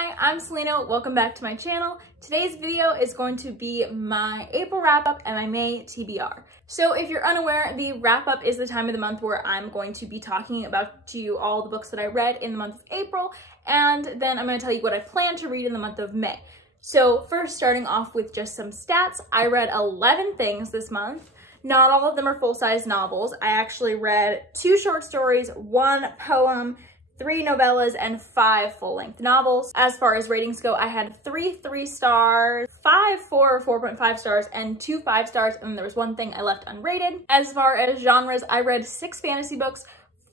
Hi, I'm Selena. Welcome back to my channel. Today's video is going to be my April wrap-up and my May TBR. So if you're unaware, the wrap-up is the time of the month where I'm going to be talking about to you all the books that I read in the month of April, and then I'm going to tell you what I plan to read in the month of May. So first, starting off with just some stats, I read 11 things this month. Not all of them are full-size novels. I actually read 2 short stories, 1 poem, 3 novellas, and 5 full-length novels. As far as ratings go, I had 3 3-stars, 5 4 or 4.5 stars, and 2 5 stars, and there was 1 thing I left unrated. As far as genres, I read 6 fantasy books,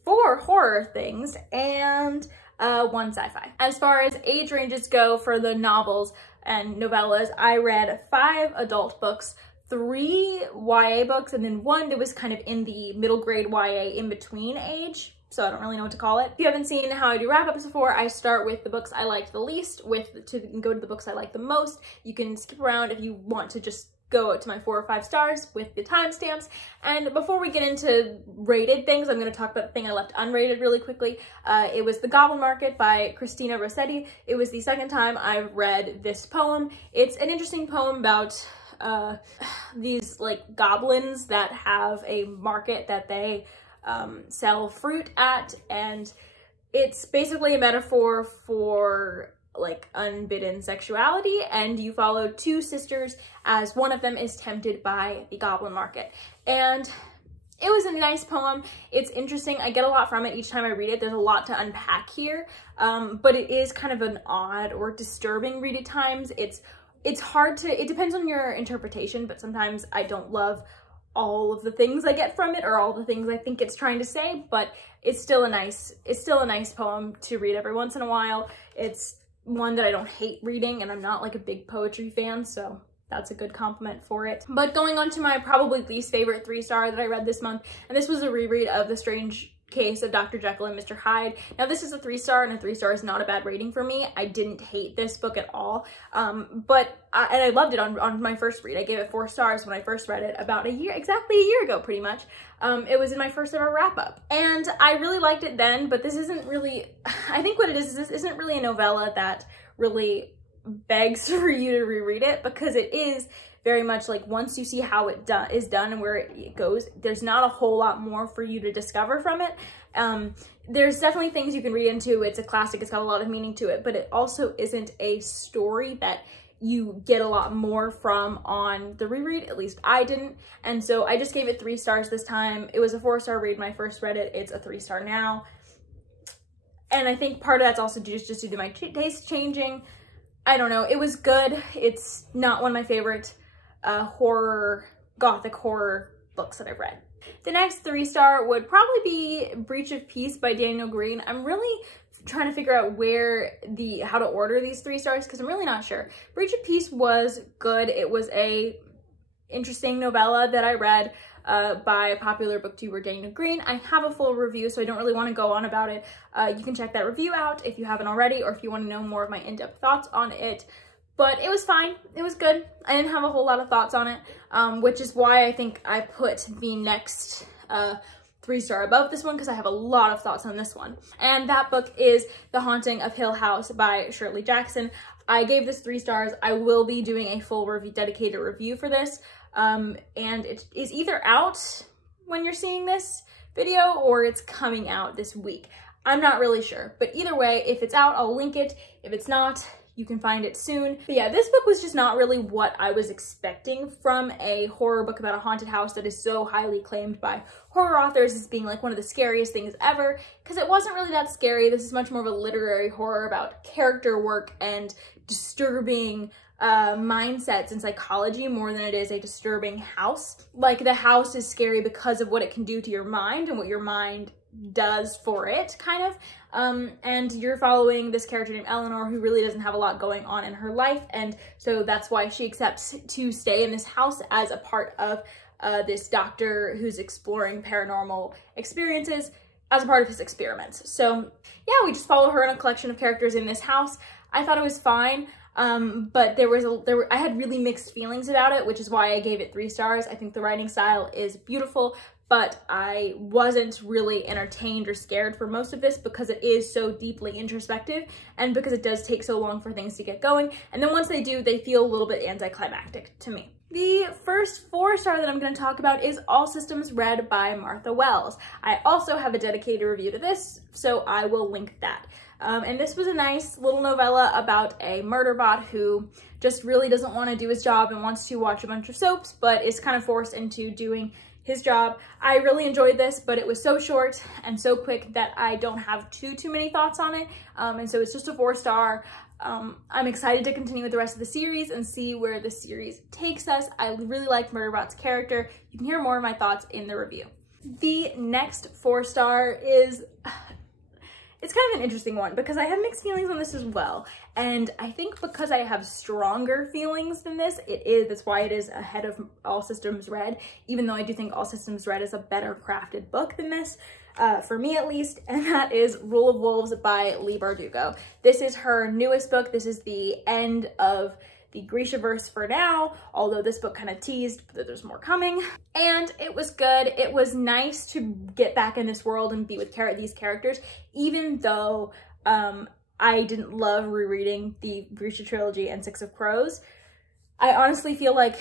4 horror things, and 1 sci-fi. As far as age ranges go for the novels and novellas, I read 5 adult books, 3 YA books, and then 1 that was kind of in the middle grade YA in-between age. So I don't really know what to call it. If you haven't seen how I do wrap-ups before, I start with the books I liked the least, to go to the books I like the most. You can skip around if you want to just go to my 4 or 5 stars with the timestamps. And before we get into rated things, I'm going to talk about the thing I left unrated really quickly. It was The Goblin Market by Christina Rossetti. It was the second time I've read this poem. It's an interesting poem about these like goblins that have a market that they sell fruit at, and it's basically a metaphor for like unbidden sexuality, and you follow 2 sisters as one of them is tempted by the goblin market. And it was a nice poem. It's interesting. I get a lot from it each time I read it. There's a lot to unpack here, but it is kind of an odd or disturbing read at times. It's hard to, it depends on your interpretation, but sometimes I don't love all of the things I get from it or all the things I think it's trying to say, but it's still a nice poem to read every once in a while. It's one that I don't hate reading, and I'm not like a big poetry fan, so that's a good compliment for it. But going on to my probably least favorite 3-star that I read this month, and this was a reread of The Strange Case of Dr. Jekyll and Mr. Hyde. Now this is a 3-star, and a 3-star is not a bad rating for me. I didn't hate this book at all, and I loved it on my first read. I gave it 4 stars when I first read it about exactly a year ago, pretty much. It was in my first ever wrap-up, and I really liked it then, but this isn't really, I think what it is this isn't really a novella that really begs for you to reread it, because it is very much like once you see how it is done and where it goes, there's not a whole lot more for you to discover from it. There's definitely things you can read into. It's a classic, it's got a lot of meaning to it, but it also isn't a story that you get a lot more from on the reread. At least I didn't, and so I just gave it 3 stars this time. It was a 4-star read when I first read it. It's a 3-star now, and I think part of that's also just due to my taste changing. I don't know, it was good. It's not one of my favorite gothic horror books that I've read. The next 3-star would probably be Breach of Peace by Daniel Green. I'm really trying to figure out how to order these 3 stars because I'm really not sure. Breach of Peace was good. It was a interesting novella that I read by popular booktuber Daniel Green. I have a full review, so I don't really want to go on about it. You can check that review out if you haven't already, or if you want to know more of my in-depth thoughts on it. But it was fine. It was good. I didn't have a whole lot of thoughts on it, which is why I think I put the next 3-star above this one, because I have a lot of thoughts on this one. And that book is The Haunting of Hill House by Shirley Jackson. I gave this 3 stars. I will be doing a full dedicated review for this. And it is either out when you're seeing this video or it's coming out this week. I'm not really sure, but either way, if it's out, I'll link it. If it's not, you can find it soon. But yeah, this book was just not really what I was expecting from a horror book about a haunted house that is so highly acclaimed by horror authors as being like one of the scariest things ever, because it wasn't really that scary. This is much more of a literary horror about character work and disturbing mindsets and psychology more than it is a disturbing house. Like, the house is scary because of what it can do to your mind and what your mind does for it, kind of. And you're following this character named Eleanor, who really doesn't have a lot going on in her life, and so that's why she accepts to stay in this house as a part of this doctor who's exploring paranormal experiences as a part of his experiments. So yeah, we just follow her and a collection of characters in this house. I thought it was fine. But I had really mixed feelings about it, which is why I gave it 3 stars. I think the writing style is beautiful, but I wasn't really entertained or scared for most of this because it is so deeply introspective and because it does take so long for things to get going. And then once they do, they feel a little bit anticlimactic to me. The first 4-star that I'm going to talk about is All Systems Red by Martha Wells. I also have a dedicated review to this, so I will link that. And this was a nice little novella about a murder bot who just really doesn't want to do his job and wants to watch a bunch of soaps, but is kind of forced into doing his job. I really enjoyed this, but it was so short and so quick that I don't have too many thoughts on it. And so it's just a 4-star. I'm excited to continue with the rest of the series and see where the series takes us. I really liked Murderbot's character. You can hear more of my thoughts in the review. The next 4-star is, it's kind of an interesting one because I have mixed feelings on this as well. And I think because I have stronger feelings than this, that's why it is ahead of All Systems Red, even though I do think All Systems Red is a better crafted book than this. For me at least, and that is Rule of Wolves by Leigh Bardugo. This is her newest book. This is the end of the Grishaverse for now, although this book kind of teased that there's more coming. And it was good. It was nice to get back in this world and be with these characters, even though I didn't love rereading the Grisha trilogy and Six of Crows. I honestly feel like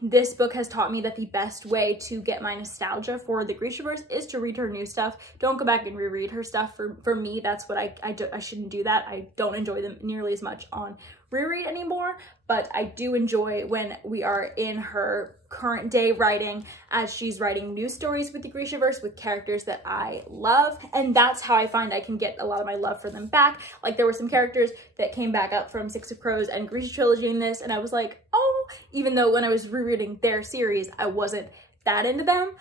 this book has taught me that the best way to get my nostalgia for the Grishaverse is to read her new stuff. Don't go back and reread her stuff. For me, that's what I shouldn't do that. I don't enjoy them nearly as much on reread anymore, but I do enjoy when we are in her current day writing, as she's writing new stories with the Grishaverse with characters that I love. And that's how I find I can get a lot of my love for them back. Like there were some characters that came back up from Six of Crows and Grisha trilogy in this, and I was like, oh, even though when I was rereading their series, I wasn't that into them.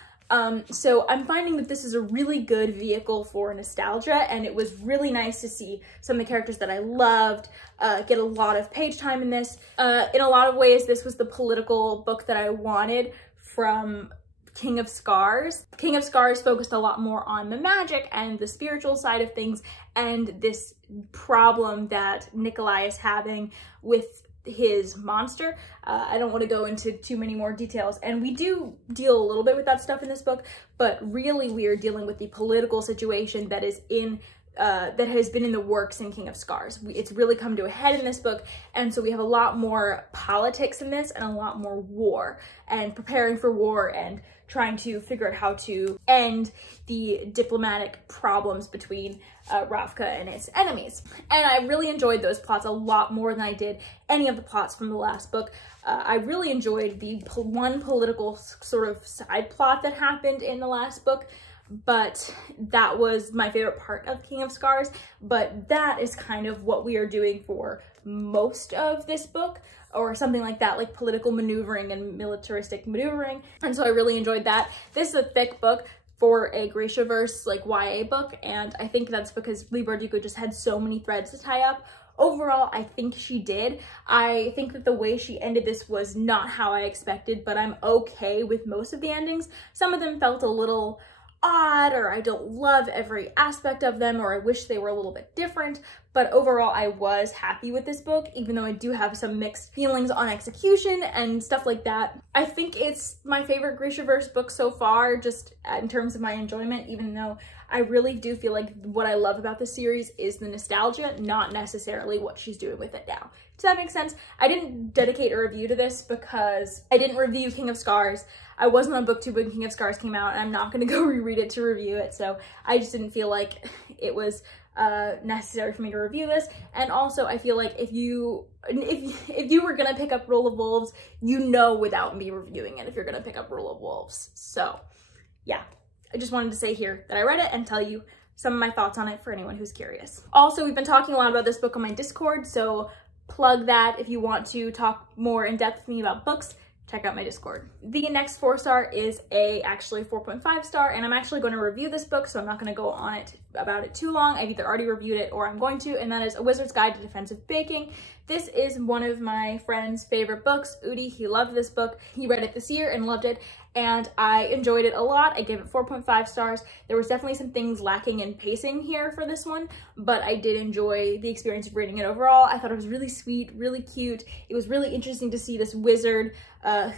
So I'm finding that this is a really good vehicle for nostalgia, and it was really nice to see some of the characters that I loved get a lot of page time in this. In a lot of ways, this was the political book that I wanted from King of Scars. King of Scars focused a lot more on the magic and the spiritual side of things, and this problem that Nikolai is having with his monster. I don't want to go into too many more details, and we do deal a little bit with that stuff in this book, but really we are dealing with the political situation that is in that has been in the works in King of Scars. It's really come to a head in this book, and so we have a lot more politics in this and a lot more war and preparing for war and trying to figure out how to end the diplomatic problems between Ravka and its enemies. And I really enjoyed those plots a lot more than I did any of the plots from the last book. I really enjoyed the one political sort of side plot that happened in the last book, but that was my favorite part of King of Scars. But that is kind of what we are doing for most of this book, or something like that, like political maneuvering and militaristic maneuvering. And so I really enjoyed that. This is a thick book for a Grishaverse like YA book, and I think that's because Leigh Bardugo just had so many threads to tie up. Overall, I think she did. I think that the way she ended this was not how I expected, but I'm okay with most of the endings. Some of them felt a little odd, or I don't love every aspect of them, or I wish they were a little bit different, but overall I was happy with this book, even though I do have some mixed feelings on execution and stuff like that. I think it's my favorite Grishaverse book so far, just in terms of my enjoyment, even though I really do feel like what I love about this series is the nostalgia, not necessarily what she's doing with it now. Does that make sense? I didn't dedicate a review to this because I didn't review King of Scars. I wasn't on BookTube when King of Scars came out, and I'm not going to go reread it to review it, so I just didn't feel like it was necessary for me to review this. And also, I feel like if you were going to pick up Rule of Wolves, you know without me reviewing it if you're going to pick up Rule of Wolves. So, yeah. I just wanted to say here that I read it and tell you some of my thoughts on it for anyone who's curious. Also, we've been talking a lot about this book on my Discord, so plug that if you want to talk more in depth with me about books. Check out my Discord. The next 4-star is actually 4.5 star, and I'm actually going to review this book, so I'm not going to go on about it too long. I've either already reviewed it or I'm going to, and that is A Wizard's Guide to Defensive Baking. This is one of my friend's favorite books, Udi. He loved this book. He read it this year and loved it, and I enjoyed it a lot. I gave it 4.5 stars. There was definitely some things lacking in pacing here for this one, but I did enjoy the experience of reading it overall. I thought it was really sweet, really cute. It was really interesting to see this wizard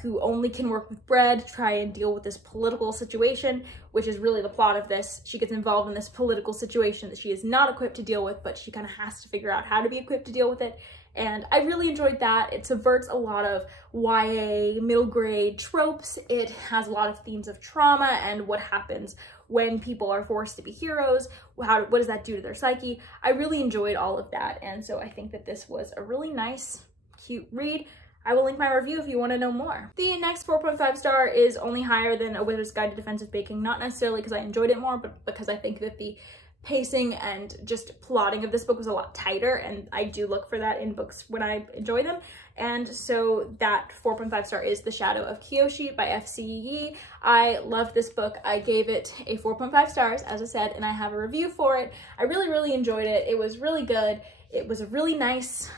who only can work with bread try and deal with this political situation, which is really the plot of this. She gets involved in this political situation that she is not equipped to deal with, but she kind of has to figure out how to be equipped to deal with it. And I really enjoyed that. It subverts a lot of YA middle grade tropes. It has a lot of themes of trauma and what happens when people are forced to be heroes. What does that do to their psyche? I really enjoyed all of that. And so I think that this was a really nice, cute read. I will link my review if you want to know more. The next 4.5 star is only higher than A Wizard's Guide to Defensive Baking, not necessarily because I enjoyed it more, but because I think that the pacing and just plotting of this book was a lot tighter, and I do look for that in books when I enjoy them. And so that 4.5 star is The Shadow of Kyoshi by F.C. Yee. I loved this book. I gave it a 4.5 stars, as I said, and I have a review for it. I really enjoyed it. It was really good. It was a really nice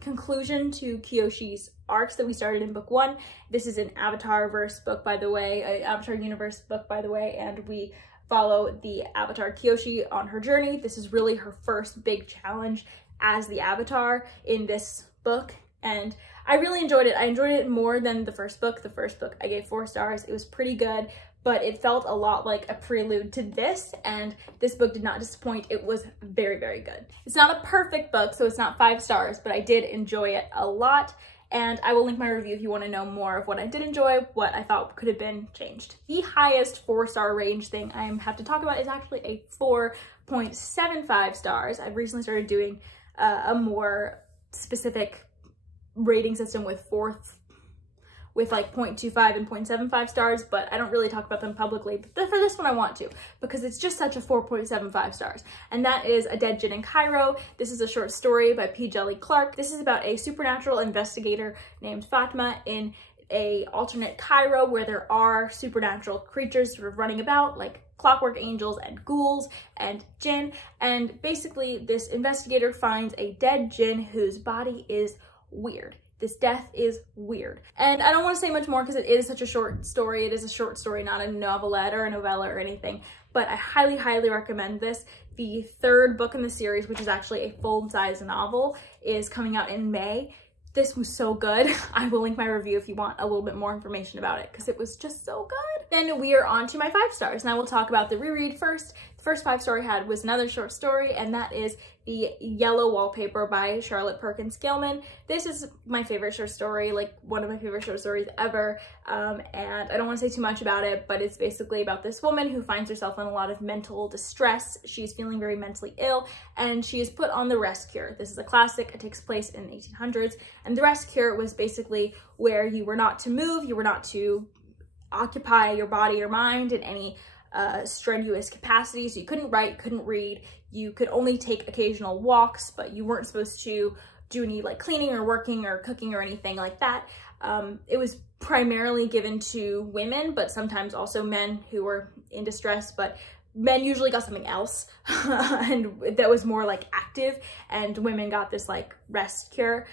conclusion to Kyoshi's arcs that we started in book 1. This is an Avatar-verse book, by the way, an Avatar universe book, by the way, and we follow the Avatar Kyoshi on her journey. This is really her first big challenge as the Avatar in this book, and I really enjoyed it. I enjoyed it more than the first book. The first book I gave 4 stars. It was pretty good, but it felt a lot like a prelude to this, and this book did not disappoint. It was very good. It's not a perfect book, so it's not 5 stars, but I did enjoy it a lot. And I will link my review if you want to know more of what I did enjoy, what I thought could have been changed. The highest 4-star range thing I have to talk about is actually a 4.75 stars. I've recently started doing a more specific rating system with like 0.25 and 0.75 stars, but I don't really talk about them publicly. But for this one I want to, because it's just such a 4.75 stars. And that is A Dead Djinn in Cairo. This is a short story by P. Jelly Clark. This is about a supernatural investigator named Fatma in a alternate Cairo where there are supernatural creatures sort of running about, like clockwork angels and ghouls and djinn. And basically this investigator finds a dead djinn whose body is weird. This death is weird. And I don't want to say much more because it is such a short story. It is a short story, not a novelette or a novella or anything, but I highly recommend this. The 3rd book in the series, which is actually a full-size novel, is coming out in May. This was so good. I will link my review if you want a little bit more information about it because it was just so good. Then we are on to my 5 stars. Now we'll talk about the reread first. The first 5-star I had was another short story, and that is The Yellow Wallpaper by Charlotte Perkins Gilman. This is my favorite short story, like one of my favorite short stories ever, and I don't want to say too much about it, but it's basically about this woman who finds herself in a lot of mental distress. She's feeling very mentally ill, and she is put on the rest cure. This is a classic. It takes place in the 1800s, and the rest cure was basically where you were not to move, you were not to occupy your body or mind in any strenuous capacity. So you couldn't write, couldn't read, you could only take occasional walks, but you weren't supposed to do any like cleaning or working or cooking or anything like that. It was primarily given to women, but sometimes also men who were in distress, but men usually got something else and that was more like active, and women got this like rest cure.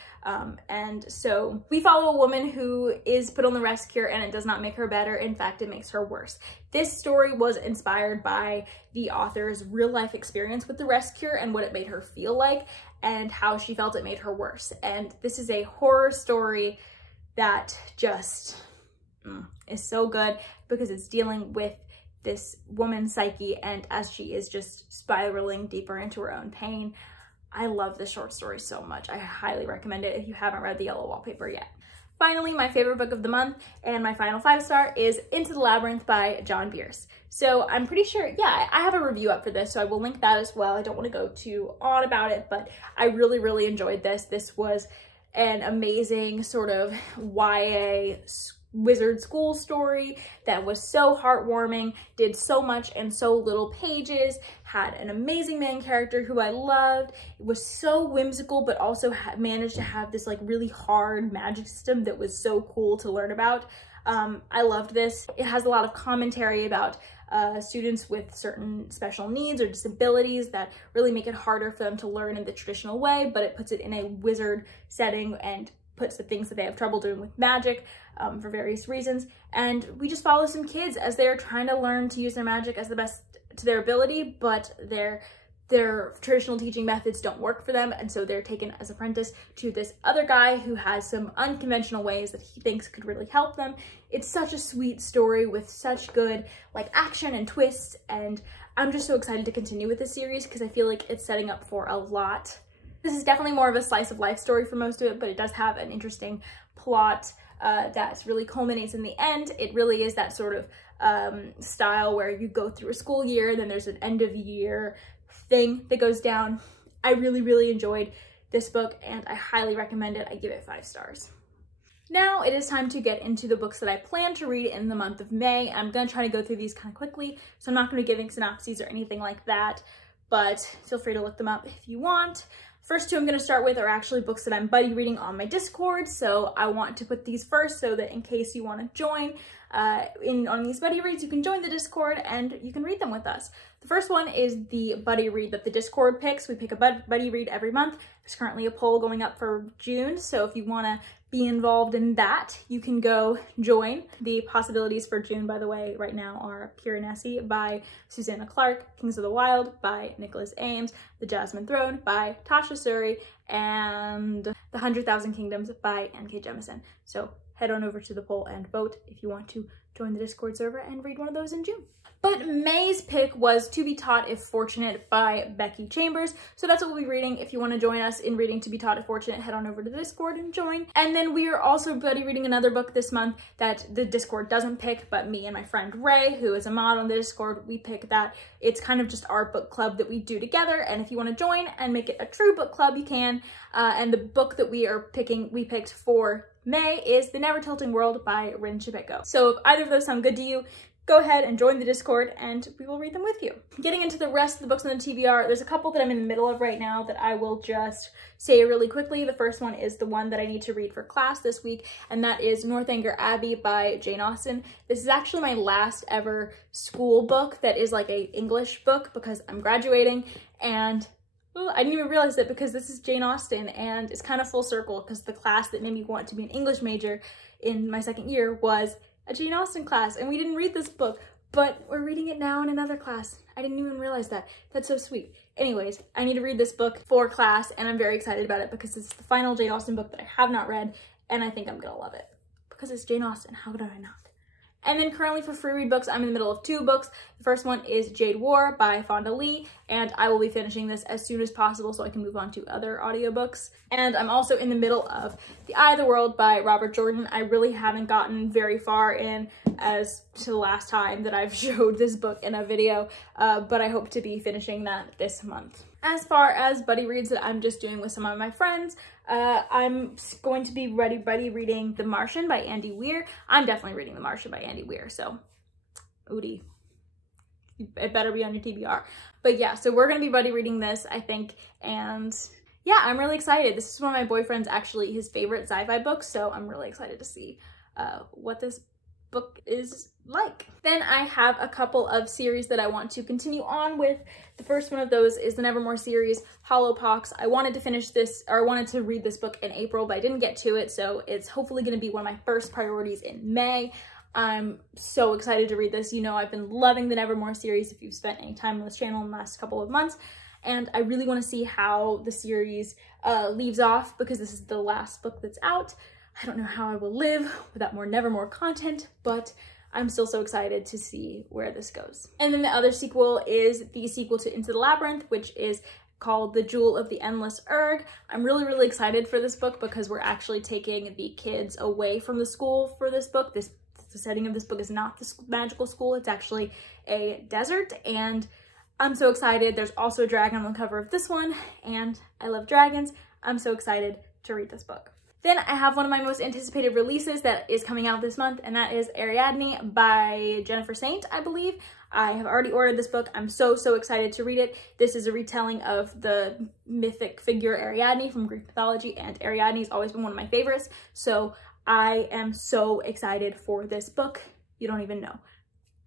And so we follow a woman who is put on the rest cure, and it does not make her better. In fact, it makes her worse. This story was inspired by the author's real life experience with the rest cure and what it made her feel like and how she felt it made her worse. And this is a horror story that just is so good because it's dealing with this woman's psyche, and as she is just spiraling deeper into her own pain. I love this short story so much. I highly recommend it if you haven't read The Yellow Wallpaper yet. Finally, my favorite book of the month and my final 5-star is Into the Labyrinth by John Bierce. So I'm pretty sure, yeah, I have a review up for this, so I will link that as well. I don't want to go too on about it, but I really enjoyed this. This was an amazing sort of YA wizard school story that was so heartwarming, did so much in so little pages, had an amazing main character who I loved. It was so whimsical, but also managed to have this like really hard magic system that was so cool to learn about. I loved this. It has a lot of commentary about students with certain special needs or disabilities that really make it harder for them to learn in the traditional way, but it puts it in a wizard setting and puts the things that they have trouble doing with magic for various reasons. And we just follow some kids as they're trying to learn to use their magic as the best to their ability, but their traditional teaching methods don't work for them, and so they're taken as apprentice to this other guy who has some unconventional ways that he thinks could really help them. It's such a sweet story with such good like action and twists, and I'm just so excited to continue with this series because I feel like it's setting up for a lot. This is definitely more of a slice of life story for most of it, but it does have an interesting plot that really culminates in the end. It really is that sort of style where you go through a school year, then there's an end of year thing that goes down. I really enjoyed this book and I highly recommend it. I give it 5 stars. Now it is time to get into the books that I plan to read in the month of May. I'm gonna try to go through these kind of quickly, so I'm not gonna be giving synopses or anything like that, but feel free to look them up if you want. First 2 I'm going to start with are actually books that I'm buddy reading on my Discord, so I want to put these first so that in case you want to join on these buddy reads, you can join the Discord and you can read them with us. The first one is the buddy read that the Discord picks. We pick a buddy read every month. There's currently a poll going up for June, so if you want to be involved in that, you can go join. The possibilities for June, by the way, right now are Pure Nessie by Susanna Clarke, Kings of the Wild by Nicholas Ames, The Jasmine Throne by Tasha Suri, and The 100,000 Kingdoms by N.K. Jemisin. So head on over to the poll and vote if you want to join the Discord server and read one of those in June. But May's pick was To Be Taught If Fortunate by Becky Chambers. So that's what we'll be reading. If you want to join us in reading To Be Taught If Fortunate, head on over to the Discord and join. And then we are also buddy reading another book this month that the Discord doesn't pick, but me and my friend Ray, who is a mod on the Discord, we pick that. It's kind of just our book club that we do together. And if you want to join and make it a true book club, you can. And the book that we picked for May is The Never Tilting World by Rin Chupeco. So if either of those sound good to you, go ahead and join the Discord and we will read them with you. Getting into the rest of the books on the TBR, there's a couple that I'm in the middle of right now that I will just say really quickly. The first one is the one that I need to read for class this week, and that is Northanger Abbey by Jane Austen. This is actually my last ever school book that is like a English book because I'm graduating, and I didn't even realize that because this is Jane Austen, and it's kind of full circle because the class that made me want to be an English major in my second year was a Jane Austen class, and we didn't read this book, but we're reading it now in another class. I didn't even realize that. That's so sweet. Anyways, I need to read this book for class, and I'm very excited about it because it's the final Jane Austen book that I have not read, and I think I'm gonna love it because it's Jane Austen. How could I not? And then currently for free read books, I'm in the middle of 2 books. The first one is Jade War by Fonda Lee, and I will be finishing this as soon as possible so I can move on to other audiobooks. And I'm also in the middle of The Eye of the World by Robert Jordan. I really haven't gotten very far in as to the last time that I've showed this book in a video, but I hope to be finishing that this month. As far as buddy reads that I'm just doing with some of my friends, I'm going to be buddy reading The Martian by Andy Weir. I'm definitely reading The Martian by Andy Weir, so Udi, it better be on your TBR. But yeah, so we're gonna be buddy reading this, I think, and yeah, I'm really excited. This is one of my boyfriend's actually his favorite sci-fi books, so I'm really excited to see what this book is like. Then I have a couple of series that I want to continue on with. The first one of those is the Nevermore series, Hollowpox. I wanted to finish this, or I wanted to read this book in April, but I didn't get to it, so it's hopefully going to be one of my first priorities in May. I'm so excited to read this. You know, I've been loving the Nevermore series if you've spent any time on this channel in the last couple of months, and I really want to see how the series leaves off because this is the last book that's out. I don't know how I will live without more Nevermore content, but I'm still so excited to see where this goes. And then the other sequel is the sequel to Into the Labyrinth, which is called The Jewel of the Endless Urg. I'm really excited for this book because we're actually taking the kids away from the school for this book. The setting of this book is not the magical school, it's actually a desert, and I'm so excited. There's also a dragon on the cover of this one, and I love dragons. I'm so excited to read this book. Then I have one of my most anticipated releases that is coming out this month, and that is Ariadne by Jennifer Saint, I believe. I have already ordered this book. I'm so excited to read it. This is a retelling of the mythic figure Ariadne from Greek mythology, and Ariadne has always been one of my favorites, so I am so excited for this book. You don't even know.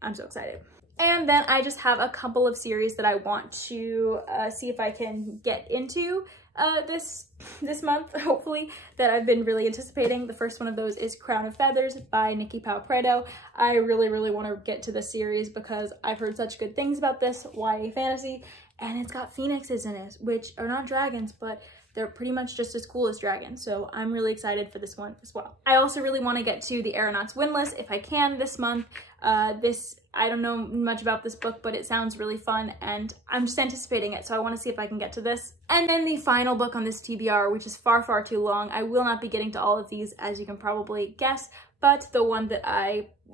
I'm so excited. And then I just have a couple of series that I want to see if I can get into this month, hopefully, that I've been really anticipating. The first one of those is Crown of Feathers by Nicki Preto. I really want to get to this series because I've heard such good things about this YA fantasy, and it's got phoenixes in it, which are not dragons, but they're pretty much just as cool as dragons, so I'm really excited for this one as well. I also really want to get to the Aeronaut's Windlass if I can this month. I don't know much about this book, but it sounds really fun, and I'm just anticipating it, so I want to see if I can get to this. And then the final book on this TBR, which is far too long. I will not be getting to all of these, as you can probably guess, but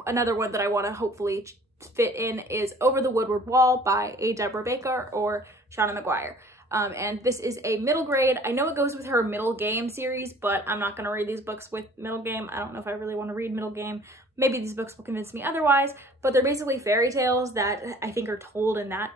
another one that I want to hopefully fit in is Over the Woodward Wall by a Deborah Baker or Shauna McGuire. And this is a middle grade. I know it goes with her middle game series, but I'm not going to read these books with middle game. I don't know if I really want to read middle game. Maybe these books will convince me otherwise, but they're basically fairy tales that I think are told in that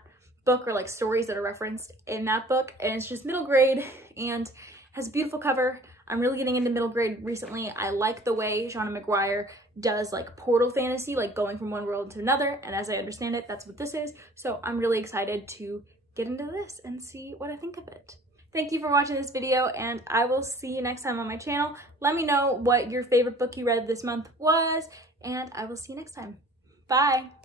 book, or like stories that are referenced in that book. And it's just middle grade and has a beautiful cover. I'm really getting into middle grade recently. I like the way Shauna McGuire does like portal fantasy, like going from one world to another. And as I understand it, that's what this is. So I'm really excited to get into this and see what I think of it. Thank you for watching this video, and I will see you next time on my channel. Let me know what your favorite book you read this month was, and I will see you next time. Bye!